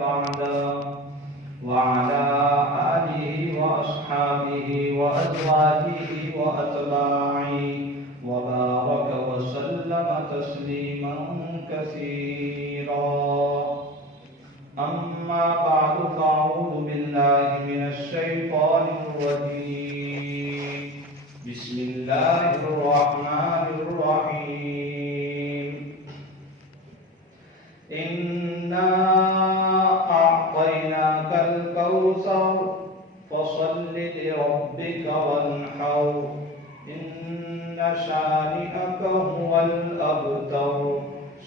بعد وعلى آله وأصحابه وأزواجه وأتباعه وبارك وسلم تسليما كثيرا. أما بعد فأعوذ بالله من الشيطان الرجيم. بسم الله الرحمن الرحيم. إنا أعطيناك الكوثر فصل لربك وانحر إن شانئك هو الأبتر.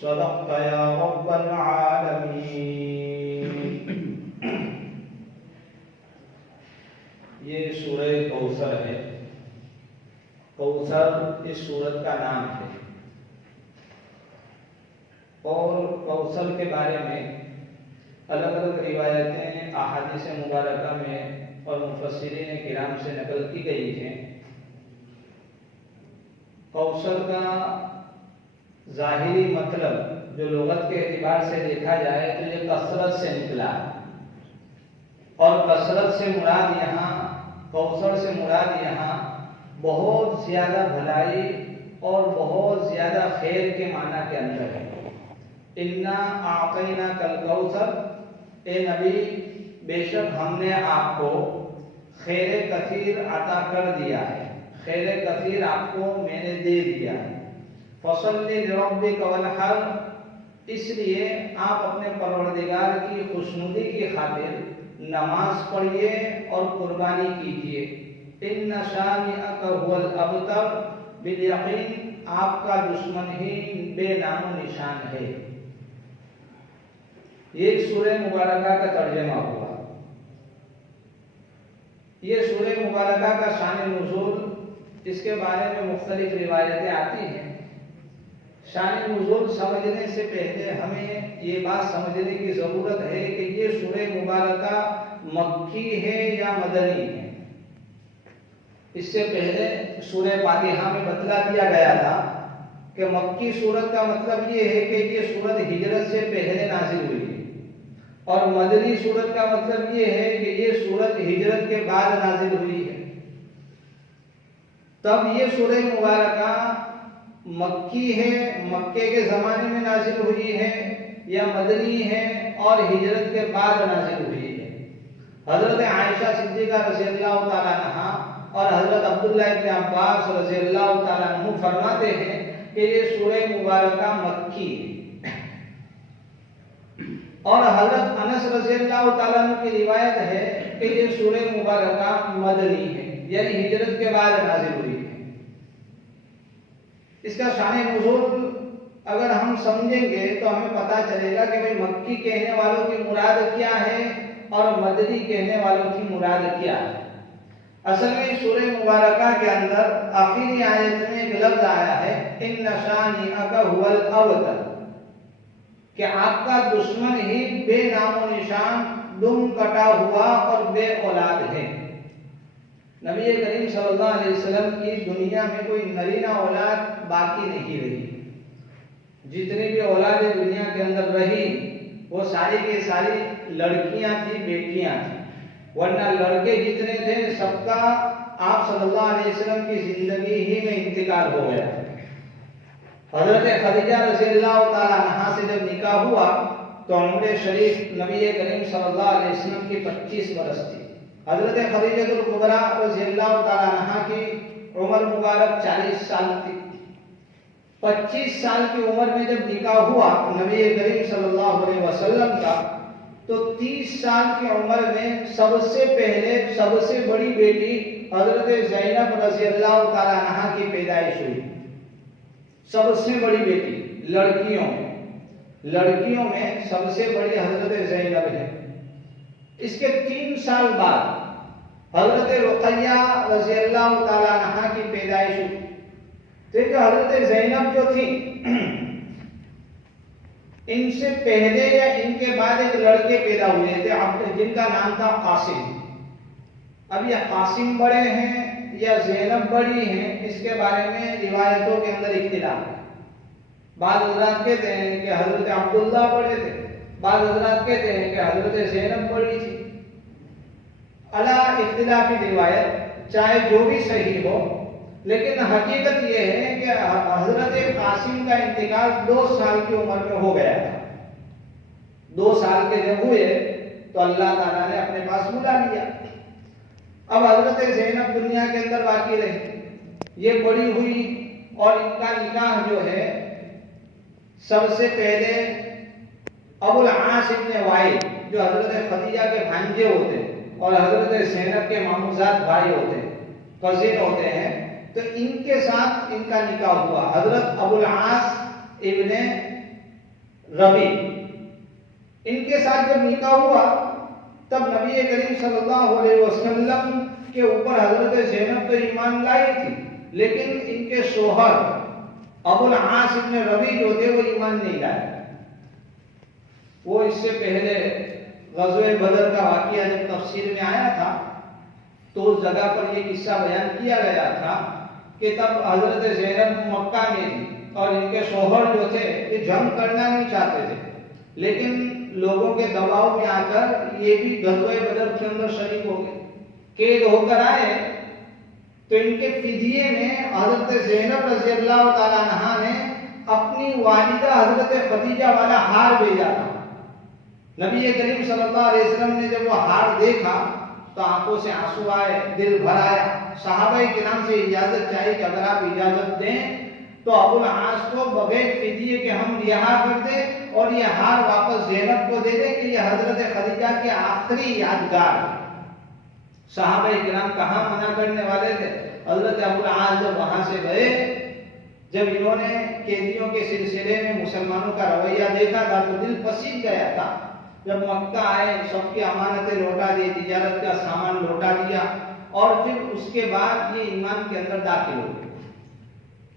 صدقت يا رب العالمين. یہ سورہ کوثر ہے. کوثر اس سورت کا نام ہے اور کوثر کے بارے میں الگ الگ روایتیں احادیث مبارکہ میں اور مفسرین کرام سے نقل کی گئی ہیں. کوثر کا ظاہری مطلب جو لغت کے اعتبار سے دیکھا جائے تو یہ کثرت سے نکلا ہے اور کثرت سے مراد یہاں کوثر سے مراد یہاں بہت زیادہ بھلائی اور بہت زیادہ خیر کے معنی کے اندر ہے. انا اعطیناک الکوثر، اے نبی بے شک ہم نے آپ کو خیر کثیر عطا کر دیا ہے، خیر کثیر آپ کو میں نے دے دیا ہے. فصل لربک وانحر، اس لیے آپ اپنے پروردگار کی خوشنودی کی خاطر نماز پڑھیے اور قربانی کیجیے. ان شانئک هو الابتر، بالیقین آپ کا دشمن ہی بے نام و نشان ہے. یہ سورہ مبارکہ کا ترجمہ ہوا. یہ سورہ مبارکہ کا شان نزول، اس کے بارے میں مختلف روایتیں آتی ہیں. شان نزول سمجھنے سے پہلے ہمیں یہ بات سمجھنے کی ضرورت ہے کہ یہ سورہ مبارکہ مکی ہے یا مدنی ہے. اس سے پہلے سورہ فاتحہ میں بتلا دیا گیا تھا کہ مکی سورت کا مطلب یہ ہے کہ یہ سورت ہجرت سے پہلے نازل ہوئی ہے اور مدنی سورت کا مطلب یہ ہے کہ یہ سورت ہجرت کے بعد نازل ہوئی ہے. تب یہ سورہ مبارکہ مکی ہے، مکے کے زمانے میں نازل ہوئی ہے یا مدنی ہے اور ہجرت کے بعد نازل ہوئی ہے. حضرت عائشہ صدیقہ رضی اللہ تعالیٰ عنہا اور حضرت عبداللہ ابن عباس رضی اللہ تعالیٰ عنہ فرماتے ہیں کہ یہ سورہ مبارکہ مکی ہے. اور حضرت انس رضی اللہ تعالیٰ عنہ کی روایت ہے کہ یہ سورہ مبارکہ مدنی ہے یعنی ہجرت کے بعد نازل ہوئی ہے. اس کا شان نزول اگر ہم سمجھیں گے تو ہمیں پتہ چلے گا کہ مکی کہنے والوں کی مراد کیا ہے اور مدنی کہنے والوں کی مراد کیا ہے. اصل میں سورہ مبارکہ کے اندر آخری آیت میں ایک لفظ آیا ہے ان شانئک هو الابتر، کہ آپ کا دشمن ہی بے نام و نشان، دم کٹا ہوا اور بے اولاد ہے. نبی کریم صلی اللہ علیہ وسلم کی دنیا میں کوئی نرینہ اولاد باقی نہیں رہی. جتنی بھی اولاد دنیا کے اندر رہی وہ ساری کی ساری لڑکیاں تھیں، بیٹیاں تھیں. ورنہ لڑکے جتنے تھے سب کا آپ صلی اللہ علیہ وسلم کی زندگی ہی میں انتقال ہو گیا. حضرت خدیجہ رضی اللہ تعالیٰ عنہا سے جب نکاح ہوا تو عمر شریف نبی کریم صلی اللہ علیہ وسلم کی 25 برس تھی. حضرت خدیجہ الکبریٰ رضی اللہ تعالیٰ عنہا کی عمر مبارک 40 سال تھی. 25 سال کی عمر میں جب نکاح ہوا نبی کریم صلی اللہ علیہ وسلم کا تو 30 سال کی عمر میں سب سے پہلے سب سے بڑی بیٹی حضرت زینب رضی اللہ تعالیٰ عنہا کی پیدائش ہوئی. سب سے بڑی بیٹی لڑکیوں میں سب سے بڑی حضرت زینب ہے. اس کے 3 سال بعد حضرت رقیہ رضی اللہ تعالیٰ عنہا کی پیدائش ہوئی. دیکھیں حضرت زینب جو تھی ان سے پہلے یا ان کے بعد ایک لڑکے پیدا ہوئے تھے جن کا نام تھا قاسم. اب یہ قاسم بڑے ہیں یا زینب بڑی ہیں اس کے بارے میں روایتوں کے اندر اختلاف ہے. بعض حضرات کہتے ہیں کہ حضرت عبداللہ بڑے تھے، بعض حضرات کہتے ہیں کہ حضرت زینب بڑی تھی. علی اختلافی روایت چاہے جو بھی صحیح ہو، لیکن حقیقت یہ ہے کہ حضرت قاسم کا انتقال 2 سال کی عمر میں ہو گیا تھا. 2 سال کے جب ہوئے تو اللہ تعالیٰ نے اپنے پاس بلا لیا. اب حضرت زینب دنیا کے اندر باقی رہی، یہ بڑی ہوئی اور ان کا نکاح جو ہے سب سے پہلے ابو العاص ابن وائل جو حضرت خدیجہ کے بھانجے ہوتے ہیں اور حضرت زینب کے ماموزاد بھائی ہوتے ہیں، کزن ہوتے ہیں، تو ان کے ساتھ ان کا نکاح ہوا. حضرت ابو العاص ابن ربی ان کے ساتھ جب نکاح ہوا تب نبی کریم صلی اللہ علیہ وسلم کے اوپر حضرت زینب تو ایمان لائی تھی، لیکن ان کے شوہر ابو العاص ابن ربی جو تھے وہ ایمان نہیں لائے. وہ اس سے پہلے غزوہ بدر کا واقعہ جب تفسیر میں آیا تھا تو اس جگہ پر یہ قصہ بیان کیا گیا تھا کہ تب حضرت زینب مکہ میں تھی اور ان کے شوہر جو تھے یہ جنگ کرنا نہیں چاہتے تھے، لیکن لوگوں کے دباؤ میں آ کر یہ بھی غزوہ بدر کے اندر شریک ہو گئے. قید ہو کر آئے تو ان کے فدیے میں حضرت زینب رضی اللہ تعالیٰ عنہا نے اپنی والدہ حضرت خدیجہ والا ہار بھیجا تھا. نبی کریم صلی اللہ علیہ وسلم نے جب وہ ہار دیکھا تو آنکھوں سے آنسو آئے، دل بھر آیا. صحابہ کرام سے اجازت چاہی کہ اگر آپ اجازت دیں تو ابو العاص کو بغیر فدیے کے ہم رہا کر دیں اور یہ ہار واپس زینب کو دے دیں کہ یہ حضرت خدیجہ کے آخری یادگار. صحابہ کرام کہاں منع کرنے والے تھے. حضرت ابو العاص جب وہاں سے گئے، جب انہوں نے قیدیوں کے سلسلے میں مسلمانوں کا رویہ دیکھا تھا تو دل پسیج گیا تھا. جب مکہ آئے سب کی امانتیں لوٹا دی، تجارت کا سامان لوٹا دیا اور پھر اس کے بعد یہ ایمان کے اندر داخل ہو گئے.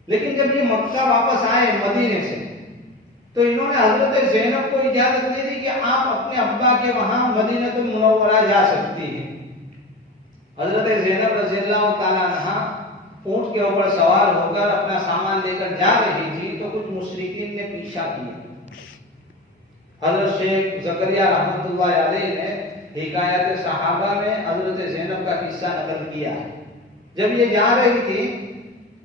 لیکن جب یہ مکہ واپس آئے مدینے سے تو انہوں نے حضرت زینب کو اجازت دے دی کہ آپ اپنے ابا کے وہاں مدینہ المنورہ جا سکتی ہیں. حضرت زینب رضی اللہ تعالیٰ عنہا اونٹ کے اوپر سوار ہو کر اپنا سامان لے کر جا رہی تھی تو کچھ مشرکین نے پیچھا کیا. حضرت شیخ زکریا رحمۃ اللہ علیہ نے حکایت صحابہ میں حضرت زینب کا قصہ نقل کیا. جب یہ جا رہی تھی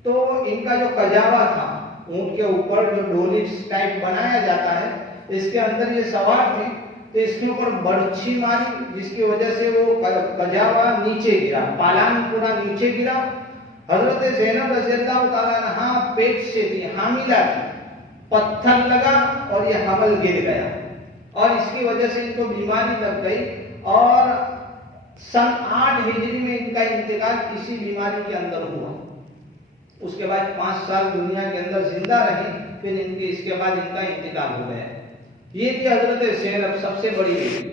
تو ان کا جو کجاوا تھا، اونٹ کے اوپر جو ڈولی ٹائپ بنایا جاتا ہے، اس کے اندر یہ سوار تھی تو اس کے اوپر برچھی ماری جس کی وجہ سے وہ کجاوا نیچے گرا، پالان پورا نیچے گرا. حضرت زینب رضی اللہ تعالیٰ عنہا پیٹ سے تھی، حاملہ تھی، پتھر لگا اور یہ حمل گر گیا اور اس کی وجہ سے ان کو بیماری لگ گئی اور سن 8 ہجری میں ان کا انتقال اسی بیماری کے اندر ہوا. اس کے بعد 5 سال دنیا کے اندر زندہ رہی، پھر اس کے بعد ان کا انتقال ہو گیا. یہ تھی حضرت زینب سب سے بڑی بیٹی.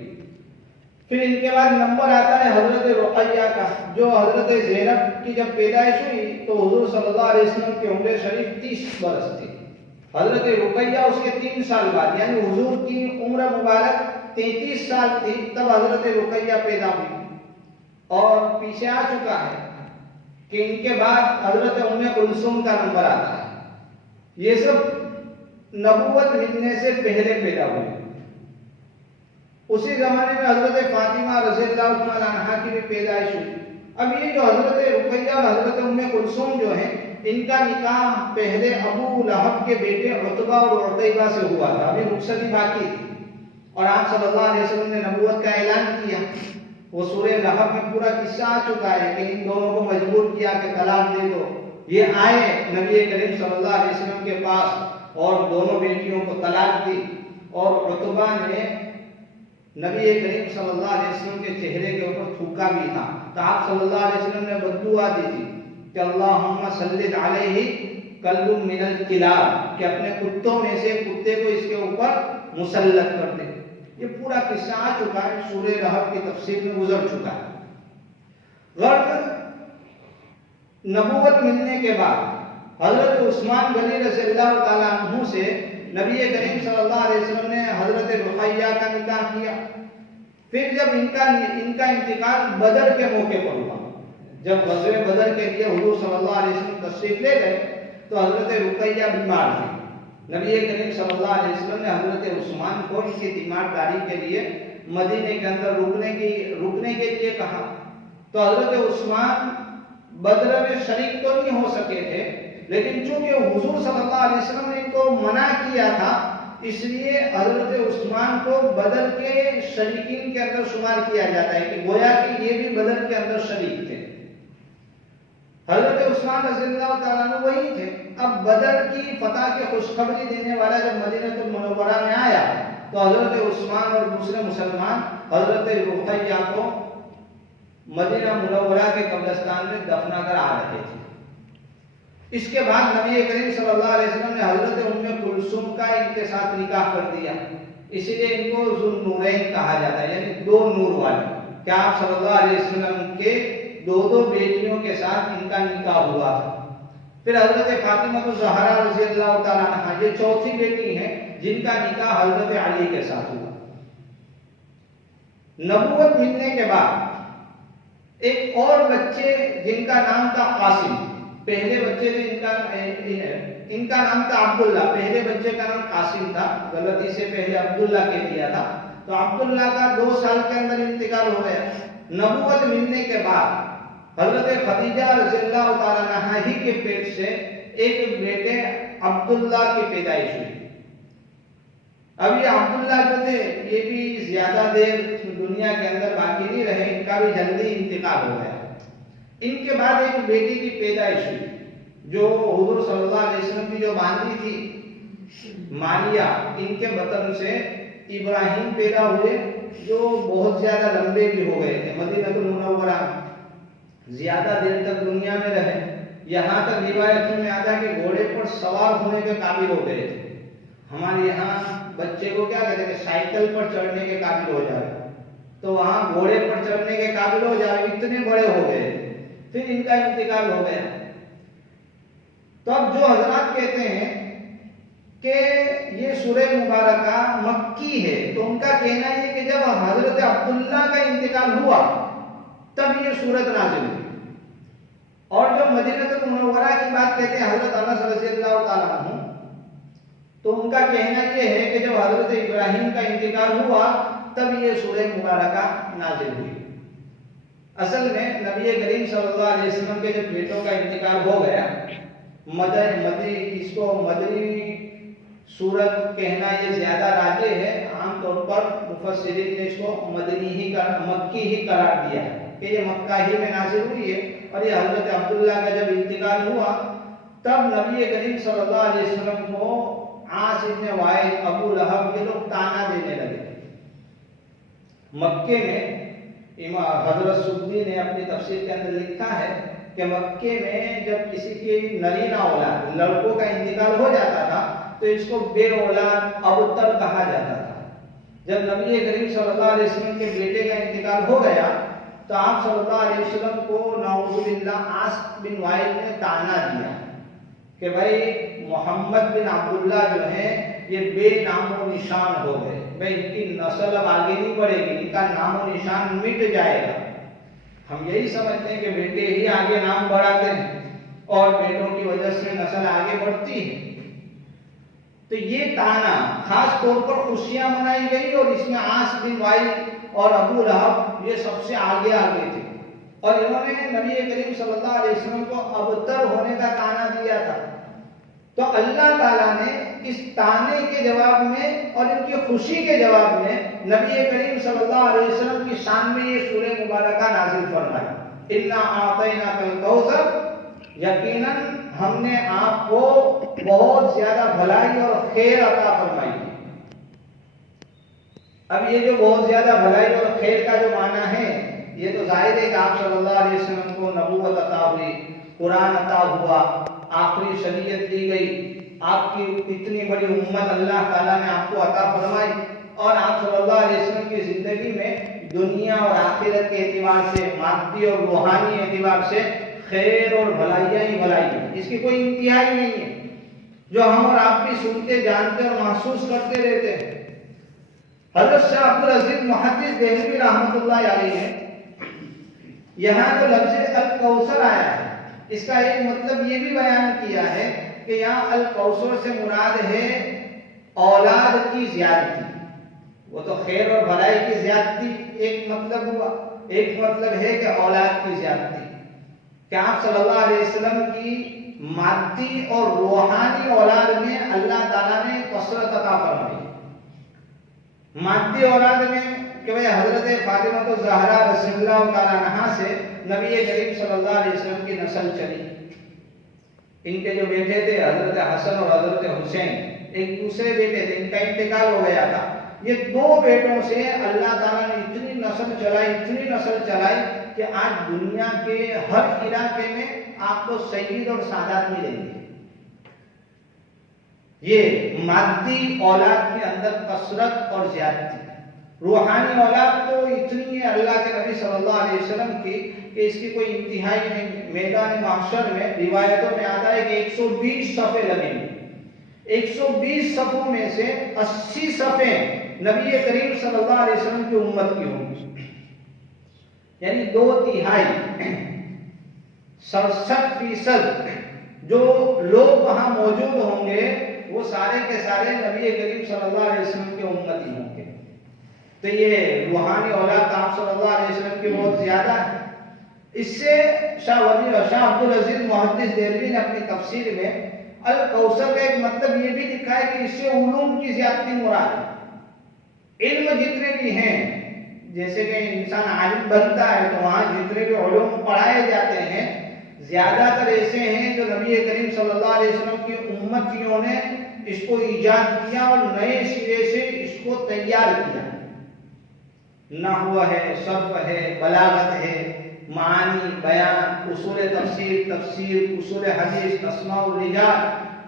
پھر ان کے بعد نمبر آتا ہے حضرت رقیہ کا، جو حضرت زینب کی جب پیدائش ہوئی تو حضور صلی اللہ علیہ وسلم کی عمر شریف 30 برس تھی. حضرت رقیہ اس کے 3 سال بعد، یعنی حضور کی عمر مبارک 33 سال تھی تب حضرت رقیہ پیدا ہوئی. اور پیچھے آ چکا ہے کہ ان کے بعد حضرت ام کلثوم کا نمبر آتا ہے. یہ سب نبوت ملنے سے پہلے پیدا ہوئے. اسی زمانے میں حضرت فاطمہ رضی اللہ تعالیٰ عنہا کی بھی پیدائش ہوئی. اب یہ جو حضرت رقیہ اور حضرت ام کلثوم جو ہیں، ان کا نکاح پہلے ابو لہب کے بیٹے عتبہ اور عتیبہ سے ہوا تھا. ابھی رخصتی باقی تھی اور آپ صلی اللہ علیہ وسلم نے نبوت کا اعلان کیا. وہ سورہ لہب میں پورا قصہ آ چکا ہے کہ ان دونوں کو مجبور کیا کہ طلاق دے دو. یہ آئے نبی کریم صلی اللہ علیہ وسلم کے پاس اور دونوں بیٹیوں کو طلاق دی اور عتبہ نے نبی کریم صلی اللہ علیہ وسلم کے چہرے کے اوپر تھوکا بھی تھا. تو آپ صلی اللہ علیہ وسلم نے بددعا دی تھی کہ اللہم سلط علیہ کلب من الکلاب، کہ اپنے کتوں میں سے کتے کو اس کے اوپر مسلط کر دے. یہ پورا قصہ آ چکا ہے، سورہ لہب کی تفسیر میں گزر چکا ہے. غرض نبوت ملنے کے بعد حضرت عثمان غنی رضی اللہ تعالیٰ عنہ سے نبی کریم صلی اللہ علیہ وسلم نے حضرت رقیہ کا نکاح کیا. پھر جب ان کا انتقال بدر کے موقع پر ہوا، جب غزوہ بدر کے لیے حضور صلی اللہ علیہ وسلم تشریف لے گئے تو حضرت رقیہ بیمار تھی نبی کریم صلی اللہ علیہ وسلم نے حضرت عثمان کو ان کی تیمارداری کے لیے مدینے کے اندر رکنے کے لیے کہا. تو حضرت عثمان بدر میں شریک تو نہیں ہو سکے تھے، لیکن چونکہ حضور صلی اللہ علیہ وسلم نے ان کو منع کیا تھا، اس لیے حضرت عثمان کو بدر کے شریکین کے اندر شمار کیا جاتا ہے، کہ گویا کہ یہ بھی بدر کے اندر شریک تھے. حضرت عثمان رضی اللہ تعالیٰ عنہ وہی تھے. اب بدر کی فتح کی خوشخبری دینے والا جب مدینہ المنورہ میں آیا تو حضرت عثمان اور دوسرے مسلمان حضرت رقیہ کو مدینہ منورہ کے قبرستان میں دفنا کر آ رہے تھے. اس کے بعد نبی کریم صلی اللہ علیہ وسلم نے حضرت ام کلثوم کا ان کے ساتھ نکاح کر دیا. اسی لیے ان کو ذو النورین کہا جاتا ہے، یعنی دو نور والے. کیا آپ صلی اللہ علیہ وسلم کے دو بیٹیوں کے ساتھ ان کا نکاح ہوا تھا. پھر حضرت فاطمہ الزہرا رضی اللہ تعالیٰ عنہا یہ چوتھی بیٹی ہیں جن کا نکاح حضرت علی کے ساتھ ہوا. نبوت ملنے کے بعد ایک اور بچے جن کا نام تھا قاسم، پہلے بچے نے ان کا نام تھا عبداللہ. پہلے بچے کا نام قاسم تھا، غلطی سے پہلے عبداللہ کہہ دیا تھا. تو عبداللہ کا 2 سال کے اندر انتقال ہو گیا. نبوت ملنے کے بعد حضرت خدیجہ رضی اللہ تعالیٰ عنہا ہی کے پیٹ سے ایک بیٹے عبداللہ کی پیدائش ہوئی. اب یہ عبداللہ جو تھے یہ بھی زیادہ دیر دنیا کے اندر باقی نہیں رہے، ان کا بھی جلدی انتقال ہو گیا. ان کے بعد ایک بیٹی کی پیدائش ہوئی جو حضور صلی اللہ علیہ وسلم کی جو باندھی تھی ماریہ، ان کے بطن سے ابراہیم پیدا ہوئے جو بہت زیادہ لمبے بھی ہو گئے تھے. مدینہ المنورہ زیادہ دیر تک دنیا میں رہے، یہاں تک روایتوں میں آتا ہے کہ گھوڑے پر سوار ہونے کے قابل ہو گئے تھے. ہمارے یہاں بچے کو کیا کہتے ہیں کہ سائیکل پر چڑھنے کے قابل ہو جائے، تو وہاں گھوڑے پر چڑھنے کے قابل ہو جائے، اتنے بڑے ہو گئے. پھر ان کا انتقال ہو گیا. تو اب جو حضرات کہتے ہیں کہ یہ سورہ مبارکہ مکی ہے، تو ان کا کہنا یہ کہ جب حضرت عبداللہ کا انتقال ہوا تب یہ سورت نازل ہوئی. اور جو مدینہ المنورہ کی بات کہتے ہیں حضرت انس رضی اللہ تعالیٰ عنہ، تو ان کا کہنا یہ ہے کہ جب حضرت ابراہیم کا انتقال ہوا تب یہ سورہ مبارکہ نازل ہوئی. اصل میں نبی کریم صلی اللہ علیہ وسلم کے جب بیٹوں کا انتقال ہو گیا، اس کو مدنی سورت کہنا یہ زیادہ راجح ہے. عام طور پر مفسرین نے اس کو مکی ہی قرار دیا ہے کہ یہ مکہ ہی میں نازل ہوئی ہے. اور یہ حضرت عبداللہ کا جب انتقال ہوا تب نبی کریم صلی اللہ علیہ وسلم کو عاص ابن وائل، ابو لہب یہ لوگ تانا دینے لگے. مکے میں حضرت سدی نے اپنی تفسیر کے اندر لکھا ہے کہ مکے میں جب کسی کی نرینہ اولاد لڑکوں کا انتقال ہو جاتا تھا تو اس کو بے اولاد ابتر کہا جاتا تھا. جب نبی کریم صلی اللہ علیہ وسلم کے بیٹے کا انتقال ہو گیا تو آپ صلی اللہ علیہ وسلم کو نعوذ باللہ عاص بن وائل نے تانا دیا کہ بھائی محمد بن عبداللہ جو ہیں یہ بے نام و نشان ہو گئے، بھائی ان کی نسل اب آگے نہیں بڑھے گی، ان کا نام و نشان مٹ جائے گا. ہم یہی سمجھتے ہیں کہ بیٹے ہی آگے نام بڑھاتے ہیں اور بیٹوں کی وجہ سے نسل آگے بڑھتی ہے. تو یہ تانا خاص طور پر خوشیاں منائی گئی اور اس میں عاص بن وائل اور ابو لہب یہ سب سے آگے تھے اور انہوں نے نبی کریم صلی اللہ علیہ وسلم کو ابتر ہونے کا تانا دیا تھا. تو اللہ تعالیٰ نے اس تانے کے جواب میں اور ان کی خوشی کے جواب میں نبی کریم صلی اللہ علیہ وسلم کی شان میں یہ سورہ مبارکہ نازل فرمائی. انا اعطیناک الکوثر، یقیناً ہم نے آپ کو بہت زیادہ بھلائی اور خیر عطا فرمائی. اب یہ جو بہت زیادہ بھلائی اور خیر کا جو معنی ہے یہ تو ظاہر ہے کہ آپ صلی اللہ علیہ وسلم کو نبوت عطا ہوئی، قرآن عطا ہوا، آخری شریعت دی گئی، آپ کی اتنی بڑی امت اللہ تعالیٰ نے آپ کو عطا فرمائی اور آپ صلی اللہ علیہ وسلم کی زندگی میں دنیا اور آخرت کے اعتبار سے، مادی اور روحانی اعتبار سے خیر اور بھلائیاں ہی بھلائی، اس کی کوئی انتہا ہی نہیں ہے، جو ہم اور آپ بھی سنتے جانتے اور محسوس کرتے رہتے ہیں. حضرت شاہ عبدالعزیز محدث دہلوی رحمۃ اللہ علیہ نے یہاں جو لفظ الکوثر آیا ہے اس کا ایک مطلب یہ بھی بیان کیا ہے کہ یہاں الکوثر سے مراد ہے اولاد کی زیادتی. وہ تو خیر اور بھلائی کی زیادتی ایک مطلب ہوا، ایک مطلب ہے کہ اولاد کی زیادتی، کہ آپ صلی اللہ علیہ وسلم کی مادی اور روحانی اولاد میں اللہ تعالیٰ نے کثرت عطا فرمائی. مادی اولاد میں کہ بھئی حضرت فاطمہ الزہرا رضی اللہ تعالیٰ عنہا سے نبی کریم صلی اللہ علیہ وسلم کی نسل چلی. ان کے جو بیٹے تھے حضرت حسن اور حضرت حسین، ایک دوسرے بیٹے تھے، ان کا انتقال ہو گیا تھا. یہ دو بیٹوں سے اللہ تعالیٰ نے اتنی نسل چلائی کہ آج دنیا کے ہر علاقے میں آپ کو سید اور سادات ملیں گے. یہ مادی اولاد کے اندر کثرت اور زیادتی. روحانی اولاد تو اتنی ہے اللہ کے نبی صلی اللہ علیہ وسلم کی کہ اس کی کوئی انتہائی نہیں. میدان محشر میں روایتوں میں آتا ہے کہ 120 صفے لگیں گے. 120 صفوں میں سے 80 صفیں نبی کریم صلی اللہ علیہ وسلم کی امت کی ہوں گی، یعنی 2/3 67% جو لوگ وہاں موجود ہوں گے وہ سارے کے سارے نبی کریم صلی اللہ علیہ وسلم کے امتی ہوں گے. تو یہ روحانی اولاد آپ صلی اللہ علیہ وسلم کی بہت زیادہ ہے. اس سے شاہ عبد العزیز محدث دہلوی نے اپنی تفسیر میں الکوثر کا ایک مطلب یہ بھی لکھا ہے کہ اس سے علوم کی زیادتی مراد ہے. علم جتنے بھی ہیں، جیسے کہ انسان عالم بنتا ہے تو وہاں جتنے بھی علوم پڑھائے جاتے ہیں زیادہ تر ایسے ہیں جو نبی کریم صلی اللہ علیہ وسلم کی امتیوں نے اس کو ایجاد کیا اور نئے سرے سے اس کو تیار کیا. نحو ہے، صرف ہے، بلاغت ہے، معانی، بیان، اصول تفسیر، اصول حدیث، اسماء الرجال،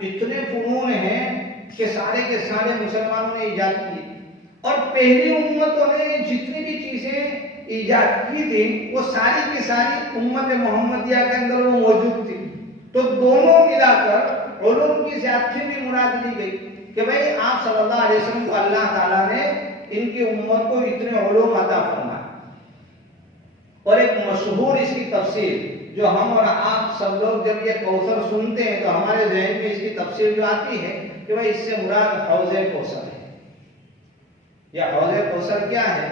اتنے فنون ہیں کہ سارے کے سارے مسلمانوں نے ایجاد کیے. اور پہلی امتوں نے جتنی بھی چیزیں ایجاد کی تھی وہ ساری کی ساری امت محمدیہ کے اندر وہ موجود تھی. تو دونوں ملا کر علوم کی زیادتی بھی مراد لی گئی کہ بھئی آپ صلی اللہ علیہ وسلم کو اللہ تعالیٰ نے ان کی امت کو اتنے علوم عطا فرمائے. اور ایک مشہور اس کی تفسیر جو ہم اور آپ سب لوگ جب یہ کوثر سنتے ہیں تو ہمارے ذہن میں اس کی تفسیر جو آتی ہے کہ بھئی اس سے مراد حوض کوثر ہے. یا حوض کوثر کیا ہے؟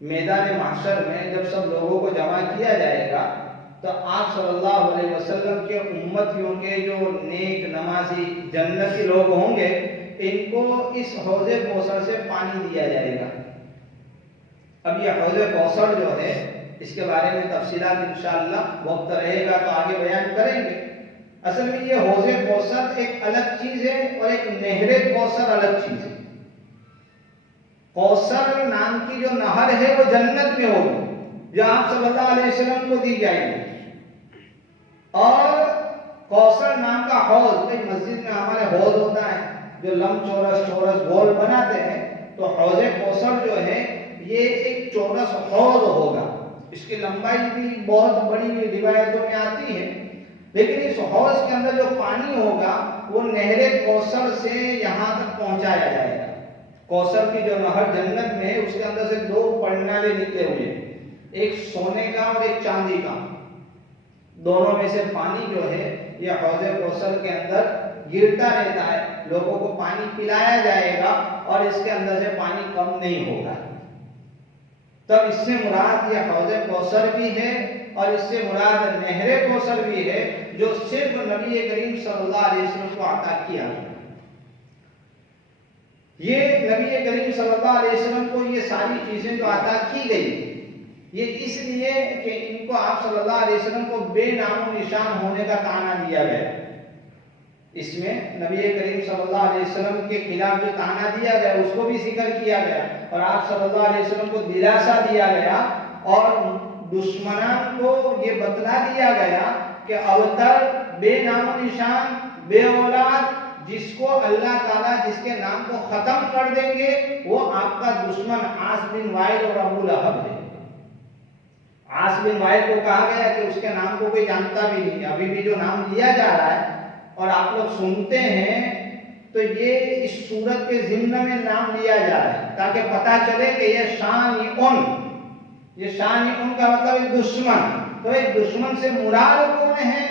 میدان محشر میں جب سب لوگوں کو جمع کیا جائے گا تو آپ صلی اللہ علیہ وسلم کے امتیوں کے جو نیک نمازی جنتی لوگ ہوں گے ان کو اس حوض کوثر سے پانی دیا جائے گا. اب یہ حوض کوثر جو ہے اس کے بارے میں تفصیلات انشاءاللہ وقت رہے گا تو آگے بیان کریں گے. اصل میں یہ حوض کوثر ایک الگ چیز ہے اور ایک نہر کوثر الگ چیز ہے. کوثر نام کی جو نہر ہے وہ جنت میں ہوگی جو آپ صلی اللہ علیہ وسلم کو دی جائے گی. اور کوثر نام کا حوض، مسجد میں ہمارے حوض ہوتا ہے جو لم چورس گول بناتے ہیں، تو حوض کوثر جو ہے یہ ایک چورس حوض ہوگا. اس کی لمبائی بھی بہت بڑی روایتوں میں آتی ہے، لیکن اس حوض کے اندر جو پانی ہوگا وہ نہر کوثر سے یہاں تک پہنچایا جائے گا. کوثر کی جو نہر جنت میں ہے اس کے اندر سے 2 پڑنالے نکلے ہوئے ہیں، ایک سونے کا اور ایک چاندی کا. دونوں میں سے پانی جو ہے یہ حوض کوثر کے اندر گرتا رہتا ہے. لوگوں کو پانی پلایا جائے گا اور اس کے اندر سے پانی کم نہیں ہوگا. تب اس سے مراد یہ حوض کوثر بھی ہے اور اس سے مراد نہر کوثر بھی ہے جو صرف نبی کریم صلی اللہ علیہ وسلم کو عطا کیا. یہ نبی کریم صلی اللہ علیہ وسلم کو یہ ساری چیزیں جو عطا کی گئی یہ اس لیے کہ ان کو آپ صلی اللہ علیہ وسلم کو بے نام و نشان ہونے کا طعنہ دیا گیا. اس میں نبی کریم صلی اللہ علیہ وسلم کے خلاف جو طعنہ دیا گیا اس کو بھی ذکر کیا گیا اور آپ صلی اللہ علیہ وسلم کو دلاسا دیا گیا اور دشمنان کو یہ بتلا دیا گیا کہ ابتر بے نام و نشان، بے اولاد جس کو اللہ تعالیٰ جس کے نام کو ختم کر دیں گے وہ آپ کا دشمن عاص بن وائل اور ابو لہب ہے. عاص بن وائل کو کہا گیا کہ اس کے نام کو کوئی جانتا بھی نہیں. ابھی بھی جو نام لیا جا رہا ہے اور آپ لوگ سنتے ہیں تو یہ اس صورت کے ضمن میں نام لیا جا رہا ہے تاکہ پتا چلے کہ یہ شان کا مطلب دشمن. تو ایک دشمن سے مراد کون ہے؟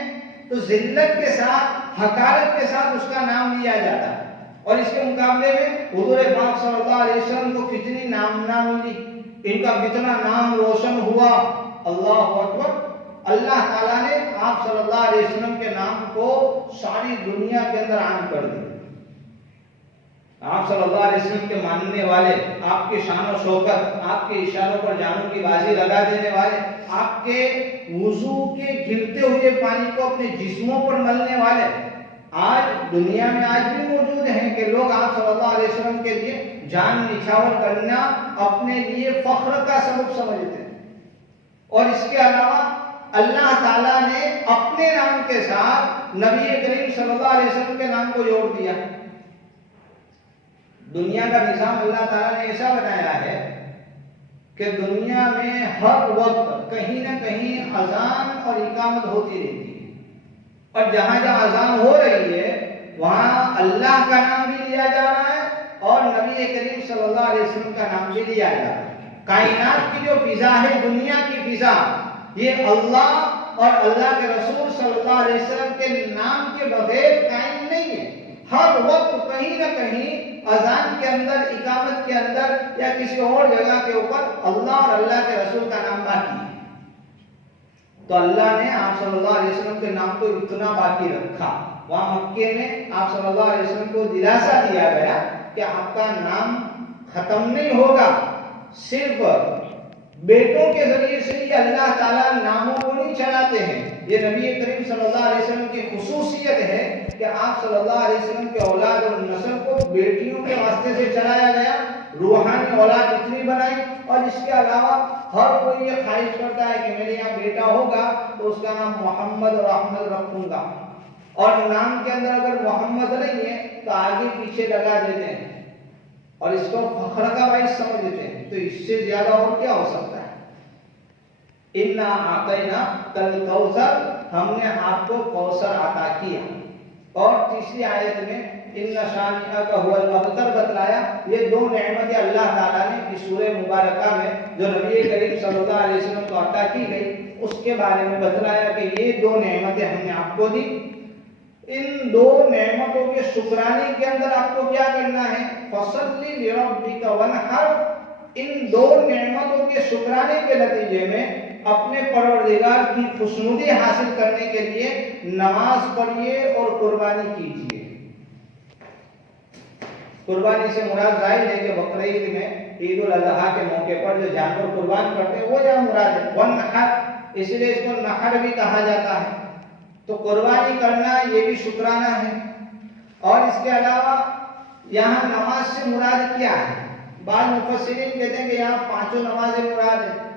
تو ذلت کے ساتھ حقارت کے ساتھ اس کا نام لیا جاتا ہے. اور اس کے مقابلے میں حضور پاک صلی اللہ علیہ وسلم کو کتنی نام ملی، ان کا کتنا نام روشن ہوا. اللہ اکبر. اللہ تعالیٰ نے آپ صلی اللہ علیہ وسلم کے نام کو ساری دنیا کے اندر عام کر دیا. آپ صلی اللہ علیہ وسلم کے ماننے والے، آپ کی شان و شوکت، آپ کے اشاروں پر جانوں کی بازی لگا دینے والے، آپ کے وضو کے گرتے ہوئے پانی کو اپنے جسموں پر ملنے والے آج دنیا میں آج بھی موجود ہیں کہ لوگ آپ صلی اللہ علیہ وسلم کے لیے جان نچھاور کرنا اپنے لیے فخر کا سبب سمجھتے ہیں. اور اس کے علاوہ اللہ تعالیٰ نے اپنے نام کے ساتھ نبی کریم صلی اللہ علیہ وسلم کے نام کو جوڑ دیا. دنیا کا نظام اللہ تعالیٰ نے ایسا بنایا ہے کہ دنیا میں ہر وقت کہیں نہ کہیں اذان اور اقامت ہوتی رہتی ہے، اور جہاں جہاں اذان ہو رہی ہے وہاں اللہ کا نام بھی لیا جا رہا ہے اور نبی کریم صلی اللہ علیہ وسلم کا نام بھی لیا جا رہا ہے. کائنات کی جو فضا ہے، دنیا کی فضا، یہ اللہ اور اللہ کے رسول صلی اللہ علیہ وسلم کے نام کے بغیر قائم نہیں ہے. ہر وقت کہیں نہ کہیں اذان کے اندر، اقامت کے اندر یا کسی اور جگہ کے اوپر اللہ اور اللہ کے رسول کا نام باقی ہے. تو اللہ نے آپ صلی اللہ علیہ وسلم کے نام کو اتنا باقی رکھا. وہاں مکے میں آپ صلی اللہ علیہ وسلم کو دلاسا دیا گیا کہ آپ کا نام ختم نہیں ہوگا. صرف بیٹوں کے ذریعے سے ہی اللہ تعالیٰ ناموں کو نہیں چڑھاتے ہیں. یہ نبی کریم صلی اللہ علیہ وسلم کی خصوصیت ہے کہ آپ صلی اللہ علیہ وسلم کے اولاد اور نسل کو بیٹیوں کے واسطے سے چڑھایا گیا. روحانی اولاد اتنی بنائی. اور اس کے علاوہ ہر کوئی یہ خواہش کرتا ہے کہ میرے یہاں بیٹا ہوگا تو اس کا نام محمد اور احمد رکھوں گا. اور نام کے اندر اگر محمد نہیں ہے تو آگے پیچھے لگا دیتے ہیں اور اس کو فخر کا باعث سمجھتے ہیں. تو اس سے زیادہ اور کیا ہو سکتا ہے؟ اِنَّا أَعْطَيْنَاكَ الْكَوْثَرَ، ہم نے آپ کو کوثر عطا کیا. اور تیسری آیت میں اِنَّ شَانِئَكَ هُوَ الْأَبْتَرُ بتلایا. یہ دو نعمتیں اللہ تعالیٰ نے اس سورہ مبارکہ میں جو نبی کریم صلی اللہ علیہ وسلم کو عطا کی گئی اس کے بارے میں بتلایا کہ یہ دو نعمتیں ہم نے آپ کو دی. ان دو نعمتوں کے شکرانے کے اندر آپ کو کیا کرنا ہے؟ فَصَلِّ لِرَبِّكَ وَانْحَرْ. ان دو نعمتوں کے شکرانے کے نتیجے میں اپنے پروردگار کی خوشنودی حاصل کرنے کے لیے نماز پڑھیے اور قربانی کیجیے. قربانی سے مراد ظاہر ہے کہ بقرعید میں عید الاضحیٰ کے موقع پر جو جانور قربان کرتے ہیں وہ یہاں مراد ہے. وَانْحَرْ، اس لیے اس کو نحر بھی کہا جاتا ہے. تو قربانی کرنا یہ بھی شکرانہ ہے. اور اس کے علاوہ یہاں نماز سے مراد کیا ہے؟ بعض مفسرین کہتے ہیں کہ یہاں پانچوں نمازیں مراد ہیں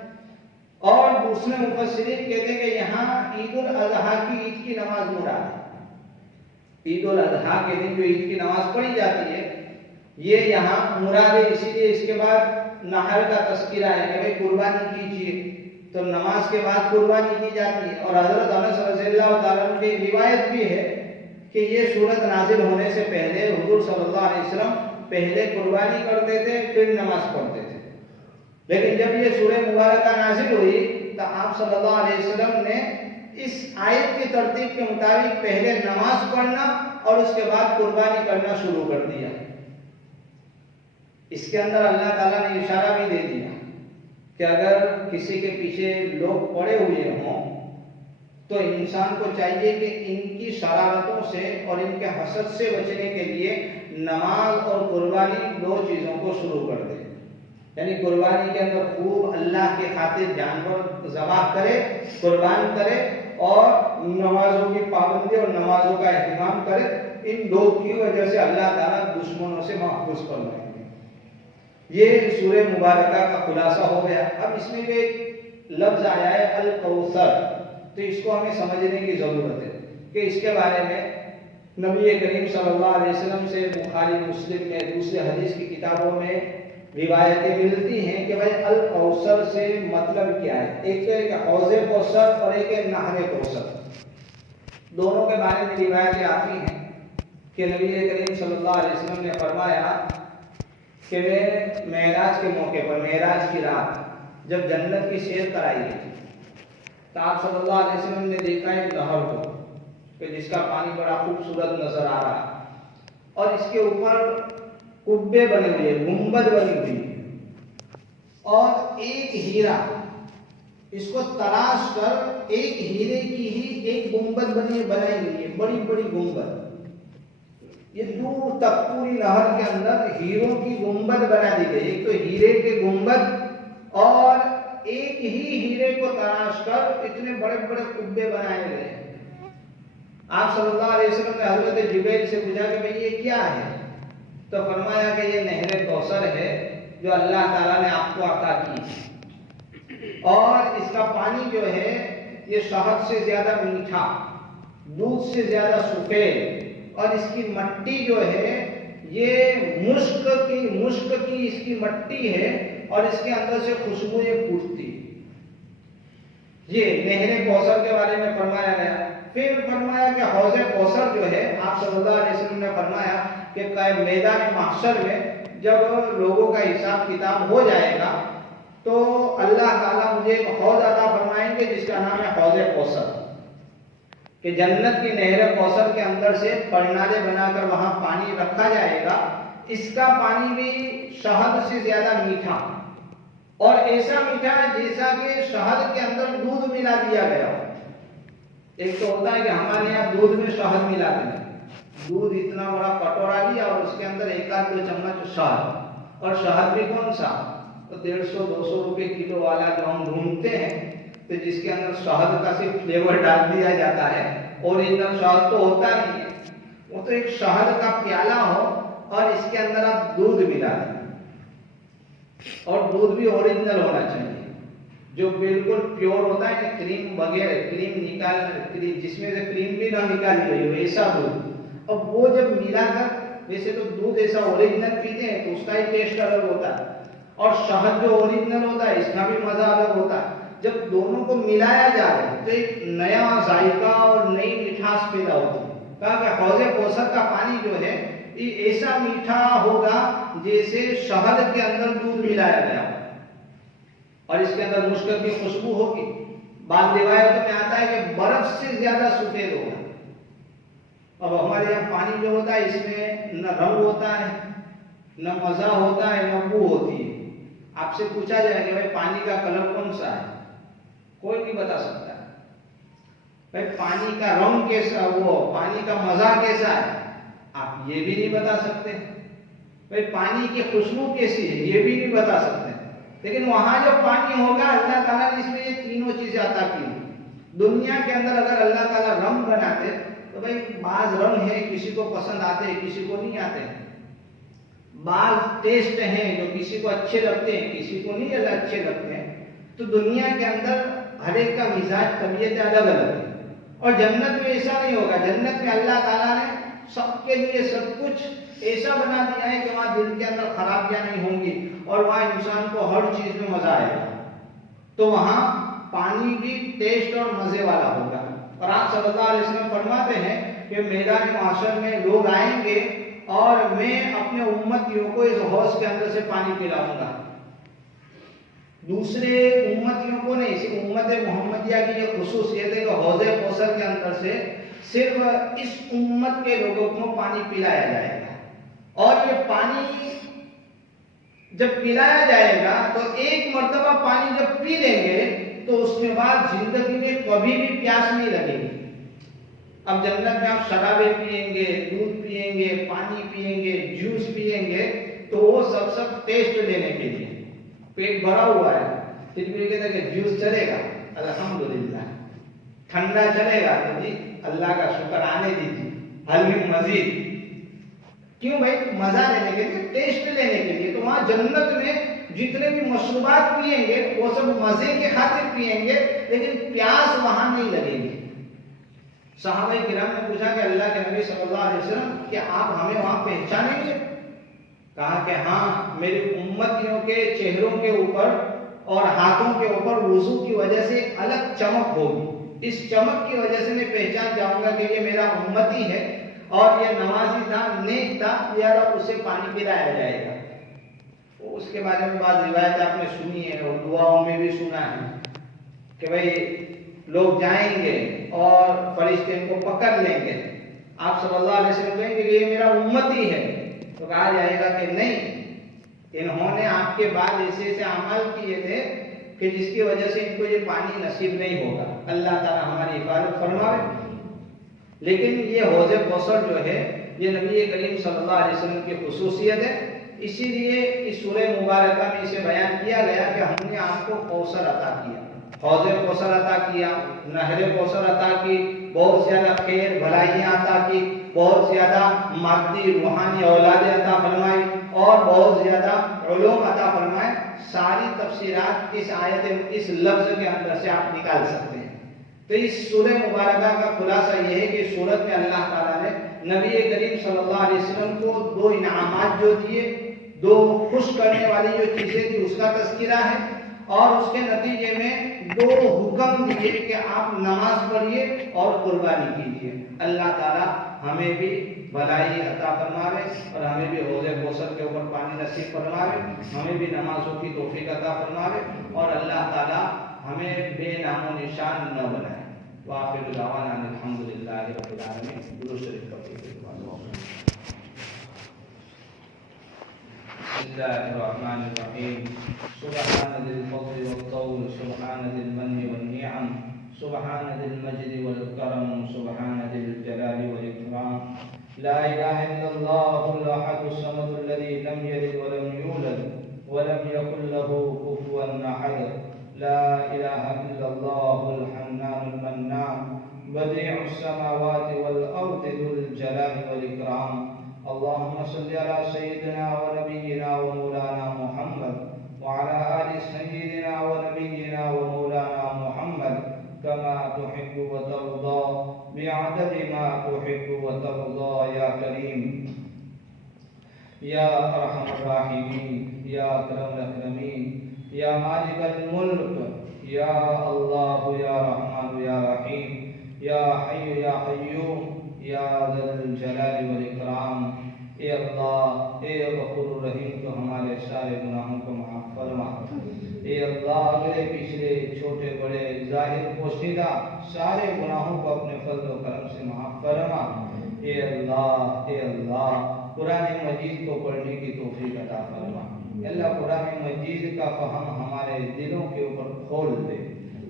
اور دوسرے مفسرین کہتے ہیں کہ یہاں عید الاضحیٰ کی عید کی نماز مراد ہے. عید الاضحیٰ کے دن جو عید کی نماز پڑھی جاتی ہے یہ یہاں مراد ہے. اسی لیے اس کے بعد نحر کا تذکرہ ہے کہ بھائی قربانی کیجیے. تو نماز کے بعد قربانی کی جاتی ہے. اور حضرت انس رضی اللہ تعالیٰ عنہ کی روایت بھی ہے کہ یہ سورت نازل ہونے سے پہلے حضور صلی اللہ علیہ وسلم پہلے قربانی کرتے تھے پھر نماز پڑھتے تھے. لیکن جب یہ سورہ مبارکہ نازل ہوئی تو آپ صلی اللہ علیہ وسلم نے اس آیت کی ترتیب کے مطابق پہلے نماز پڑھنا اور اس کے بعد قربانی کرنا شروع کر دیا. اس کے اندر اللہ تعالیٰ نے اشارہ بھی دے دیا کہ اگر کسی کے پیچھے لوگ پڑے ہوئے ہوں تو انسان کو چاہیے کہ ان کی شرارتوں سے اور ان کے حسد سے بچنے کے لیے نماز اور قربانی دو چیزوں کو شروع کر دے. یعنی قربانی کے اندر خوب اللہ کے خاطر جانور ذبح کرے، قربان کرے اور نمازوں کی پابندی اور نمازوں کا اہتمام کرے. ان دو کی وجہ سے اللہ تعالیٰ دشمنوں سے محفوظ فرمائیں گے. یہ سورہ مبارکہ کا خلاصہ ہو گیا. اب اس میں ایک لفظ آیا ہے الکوثر، تو اس کو ہمیں سمجھنے کی ضرورت ہے کہ اس کے بارے میں نبی کریم صلی اللہ علیہ وسلم سے بخاری مسلم میں دوسرے حدیث کی کتابوں میں روایتیں ملتی ہیں کہ بھائی الکوثر سے مطلب کیا ہے. ایک تو ایک حوض کوثر اور ایک ہے نہر کوثر. دونوں کے بارے میں روایتیں آتی ہیں کہ نبی کریم صلی اللہ علیہ وسلم نے فرمایا کہ میں معراج کے موقع پر، معراج کی رات جب جنت کی سیر کرائی گئی تو آپ صلی اللہ علیہ وسلم نے دیکھا ایک نہر کو. کہ جس کا پانی بڑا خوبصورت نظر آ رہا، اور اس کے اوپر قبے بنے ہوئے، گنبد بنی ہوئی، اور ایک ہیرا، اس کو تراش کر ایک ہیرے کی ہی ایک گنبد بنائی گئی ہے، بڑی بڑی گنبد، یہ دور تک پوری نہر کے اندر ہیروں کی گنبد بنا دی گئی، ایک تو ہیرے کے گنبد اور ایک ہی ہیرے کو تراش کر اتنے بڑے بڑے قبے بنائے گئے ہیں۔ آپ صلی اللہ علیہ وسلم نے حضرت جبریل سے پوچھا کہ بھئی یہ کیا ہے؟ تو فرمایا کہ یہ نہر کوثر ہے جو اللہ تعالیٰ نے آپ کو عطا کی، اور اس کا پانی جو ہے یہ شہد سے زیادہ میٹھا، دودھ سے زیادہ سفید، اور اس کی مٹی جو ہے یہ مشک کی اس کی مٹی ہے، اور اس کے اندر سے خوشبوئیں پھوٹتی۔ یہ نہر کوثر کے بارے میں فرمایا گیا۔ پھر فرمایا کہ حوض کوثر جو ہے، آپ صلی اللہ علیہ وسلم نے فرمایا کہ میدان محشر میں جب لوگوں کا حساب کتاب ہو جائے گا تو اللہ تعالیٰ مجھے ایک حوض عطا فرمائیں گے جس کا نام ہے حوض کوثر، کہ جنت کی نہر کوثر کے اندر سے پرنالے بنا کر وہاں پانی رکھا جائے گا، اس کا پانی بھی شہد سے زیادہ میٹھا، اور ایسا میٹھا جیسا کہ شہد کے اندر دودھ ملا دیا گیا ہو۔ ایک تو ہوتا ہے کہ ہمارے یہاں دودھ میں شہد ملا دیں، دودھ اتنا بڑا کٹورا لیا اور اس کے اندر ایک آدھ 2 چمچ شہد، اور شہد بھی کون سا، تو 150-200 روپے کلو والا جو ہم ڈھونڈتے ہیں، تو جس کے اندر شہد کا صرف فلیور ڈال دیا جاتا ہے، اوریجنل شہد تو ہوتا نہیں ہے، وہ تو ایک شہد کا پیالہ ہو اور اس کے اندر آپ دودھ ملا دیں، اور دودھ بھی اوریجنل ہونا چاہیے، جو بالکل پیور ہوتا ہے، کریم وغیرہ، جس میں سے کریم بھی نہ نکالی گئی ہو، ایسا دودھ۔ اب وہ جب ملا کر، ویسے تو دودھ ایسا اوریجنل پیتے ہیں تو اس کا ہی ٹیسٹ الگ ہوتا ہے، اور شہد جو اوریجنل ہوتا ہے اس کا بھی مزہ الگ ہوتا ہے۔ جب دونوں کو ملایا جائے تو ایک نیا ذائقہ اور نئی مٹھاس پیدا ہوتی ہے۔ کہا کہ حوض کوثر کا پانی جو ہے یہ ایسا میٹھا ہوگا جیسے شہد کے اندر دودھ ملایا گیا، اور اس کے اندر مشک کی خوشبو ہوگی۔ بعض روایتوں میں آتا ہے کہ برف سے زیادہ سفید ہوگا۔ اب ہمارے یہاں پانی جو ہوتا ہے اس میں نہ رنگ ہوتا ہے، نہ مزہ ہوتا ہے، نہ بو ہوتی ہے۔ آپ سے پوچھا جائے کہ بھائی پانی کا کلر کون سا ہے، کوئی نہیں بتا سکتا۔ بھائی پانی کا رنگ کیسا، وہ پانی کا مزہ کیسا ہے، آپ یہ بھی نہیں بتا سکتے۔ بھائی پانی کی خوشبو کیسی ہے، یہ بھی نہیں بتا سکتے۔ لیکن وہاں جو پانی ہوگا اللہ تعالیٰ نے اس میں یہ تینوں چیزیں عطا کی۔ دنیا کے اندر اگر اللہ تعالیٰ رنگ بناتے تو بھائی بعض رنگ ہیں کسی کو پسند آتے ہیں، کسی کو نہیں آتے، بعض ٹیسٹ ہیں جو کسی کو اچھے لگتے ہیں، کسی کو نہیں اچھے لگتے ہیں۔ تو دنیا کے اندر ہر ایک کا مزاج، طبیعت الگ الگ ہے، اور جنت میں ایسا نہیں ہوگا۔ جنت میں اللہ تعالیٰ نے سب کے لیے سب کچھ ایسا بنا دیا ہے کہ وہاں دل کے اندر خرابیاں نہیں ہوں گی، اور وہاں انسان کو ہر چیز میں مزہ آئے گا۔ تو وہاں پانی بھی ٹیسٹ اور مزے والا ہوگا۔ اور آپ صلی اللہ علیہ وسلم فرماتے ہیں کہ میدان محشر میں لوگ آئیں گے اور میں اپنے امتیوں کو اس حوض کے اندر سے پانی پلاؤں گا، دوسرے امتیوں کو نہیں۔ اس امت محمدیہ کی یہ خصوصیت ہے کہ حوض کوثر کے اندر سے صرف اس امت کے لوگوں کو پانی پلایا جائے گا، اور یہ پانی جب پلایا جائے گا تو ایک مرتبہ پانی جب پی لیں گے تو اس کے بعد زندگی میں کبھی بھی پیاس نہیں لگے گی۔ اب جنت میں آپ شرابیں پیئیں گے، دودھ پیئیں گے، پانی پیئیں گے، جوس پیئیں گے، تو وہ سب ٹیسٹ لینے کے لیے، پیٹ بھرا ہوا ہے پھر بھی کہتے ہیں کہ جوس چلے گا، الحمدللہ، ٹھنڈا چلے گا تو جی اللہ کا شکر آنے دیجیے، حل بھی مزید۔ کیوں بھائی؟ مزہ لینے کے لیے، ٹیسٹ لینے کے لیے۔ تو وہاں جنت میں جتنے بھی مشروبات پیئیں گے وہ سب مزے کے خاطر پیئیں گے، لیکن پیاس وہاں نہیں لگے گی۔ صحابہ کرام نے پوچھا کہ اللہ کے نبی صلی اللہ علیہ وسلم کہ آپ ہمیں وہاں پہچانیں گے؟ کہا کہ ہاں، میری امتیوں کے چہروں کے اوپر اور ہاتھوں کے اوپر وضو کی وجہ سے الگ چمک ہوگی، اس چمک کی وجہ سے میں پہچان جاؤں گا کہ یہ میرا امتی ہے اور یہ نمازی تھا، نیک تھا، لہذا اسے پانی پلایا جائے گا۔ اس کے بارے میں بعض روایت آپ نے سنی ہے اور دعاؤں میں بھی سنا ہے کہ بھائی لوگ جائیں گے اور فرشتے ان کو پکڑ لیں گے، آپ صلی اللہ علیہ وسلم کہیں گے کہ یہ میرا امتی ہے، تو کہا جائے گا کہ نہیں، انہوں نے آپ کے بعد ایسے ایسے اعمال کیے تھے کہ جس کی وجہ سے ان کو یہ پانی نصیب نہیں ہوگا، اللہ تعالیٰ ہماری حفاظت فرمائے۔ لیکن یہ حوض کوثر جو ہے یہ نبی کریم صلی اللہ علیہ وسلم کی خصوصیت ہے، اسی لیے اس سورہ مبارکہ میں اسے بیان کیا گیا کہ ہم نے آپ کو کوثر عطا کیا، حوض کوثر عطا کیا، نہر کوثر عطا کی، بہت زیادہ خیر بھلائیاں عطا کی، بہت زیادہ مادی روحانی اولاد عطا فرمائی اور بہت زیادہ علوم عطا فرمائے۔ ساری تفسیرات اس آیت اس لفظ کے اندر سے آپ نکال سکتے ہیں۔ تو اس سورہ مبارکہ کا خلاصہ یہ ہے کہ سورت میں اللہ تعالیٰ نے نبی کریم صلی اللہ علیہ وسلم کو دو انعامات جو دیے، دو خوش کرنے والی جو چیزیں تھی اس کا تذکرہ ہے، اور اس کے نتیجے میں دو حکم دیے کہ آپ نماز پڑھیے اور قربانی کیجیے۔ اللہ تعالیٰ ہمیں بھی بھلائی عطا فرماوے اور ہمیں بھی حوض کوثر کے اوپر پانی نصیب فرماوے، ہمیں بھی نمازوں کی توفیق عطا فرماوے، اور اللہ تعالیٰ ہمیں بے نام و نشان نہ بنائے۔ وآخر دعوانا الحمدللہ رب العالمین۔ درود شریف پڑھیے۔ بسم اللہ الرحمن الرحیم۔ سبحان ذی الفضل والطول، سبحان ذی المن والنعم، سبحان ذی المجد والکرم، سبحان ذی الجلال والاکرام۔ لا الہ الا اللہ الاحد الصمد الذی لم یلد ولم یولد ولم یکن له کفوا احد۔ لا الہ الا اللہ الحنان المنان، بدیع السماوات والارض ذو الجلال والاکرام۔ اللهم صل على سيدنا ونبينا ومولانا محمد وعلى آل سيدنا ونبينا ومولانا محمد كما تحب وترضى بعدد ما تحب وترضى يا كريم يا أرحم الراحمين يا أكرم الأكرمين يا مالك الملك يا الله يا رحمن يا رحيم يا حي يا قيوم یا ذا الجلال والاکرام۔ اے اللہ، اے غفور الرحیم، تو ہمارے سارے گناہوں کو معاف فرما۔ اے اللہ، میرے پچھلے چھوٹے بڑے ظاہر پوشیدہ سارے گناہوں کو اپنے فضل و کرم سے معاف فرما۔ اے اللہ، اے اللہ، قرآن مجید کو پڑھنے کی توفیق عطا فرما۔ اللہ، قرآن مجید کا فہم ہمارے دلوں کے اوپر کھول دے۔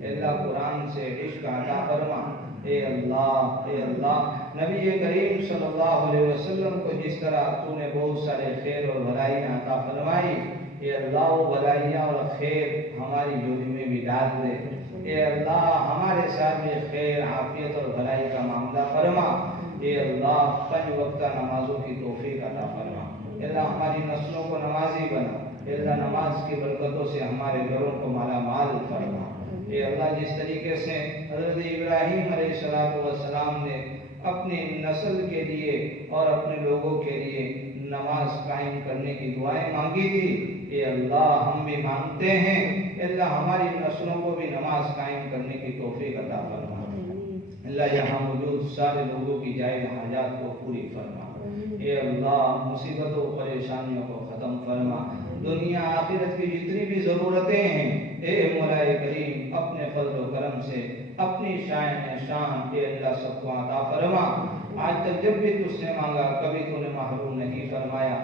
اللہ، قرآن سے عشق عطا فرما۔ اے اللہ، اے اللہ، نبی کریم صلی اللہ علیہ وسلم کو جس طرح تو نے بہت سارے خیر اور بھلائیاں عطا فرمائی، اے اللہ، وہ بھلائیاں اور خیر ہماری جوڑی میں بھی ڈال دے۔ اے اللہ، ہمارے ساتھ بھی خیر، عافیت اور بھلائی کا معاملہ فرما۔ اے اللہ، 5 وقتہ نمازوں کی توفیق عطا فرما۔ اے اللہ، ہماری نسلوں کو نمازی بنا۔ اے اللہ، نماز کی برکتوں سے ہمارے گھروں کو مالا مال فرما۔ اے اللہ، جس طریقے سے حضرت ابراہیم علیہ السلام نے اپنی نسل کے لیے اور اپنے لوگوں کے لیے نماز قائم کرنے کی دعائیں مانگی تھی، اے اللہ، ہم بھی مانگتے ہیں، اے اللہ، ہماری نسلوں کو بھی نماز قائم کرنے کی توفیق عطا فرما۔ اللہ، یہاں موجود سارے لوگوں کی جائز حاجات کو پوری فرما۔ اے اللہ، مصیبتوں پریشانیوں کو ختم فرما۔ دنیا آخرت کی جتنی بھی ضرورتیں ہیں، اے مولا کریم، اپنے فضل و کرم سے اپنی شان اے اللہ سب کو عطا فرما۔ آج تک جب بھی تجھ سے مانگا کبھی تو نے محروم نہیں فرمایا،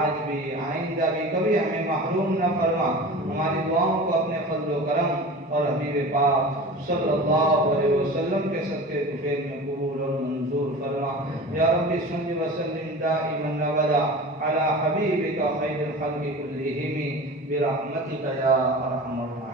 آج بھی آئندہ بھی کبھی ہمیں محروم نہ فرما۔ ہماری دعاؤں کو اپنے فضل و کرم اور حبیب پاک صلی اللہ علیہ وسلم کے صدقے طفیل میں قبول اور منظور فرما۔ یا رب صل وسلم دائما ابدا علی حبیبک خیر الخلق کلہم برحمتک یا ارحم الراحمین۔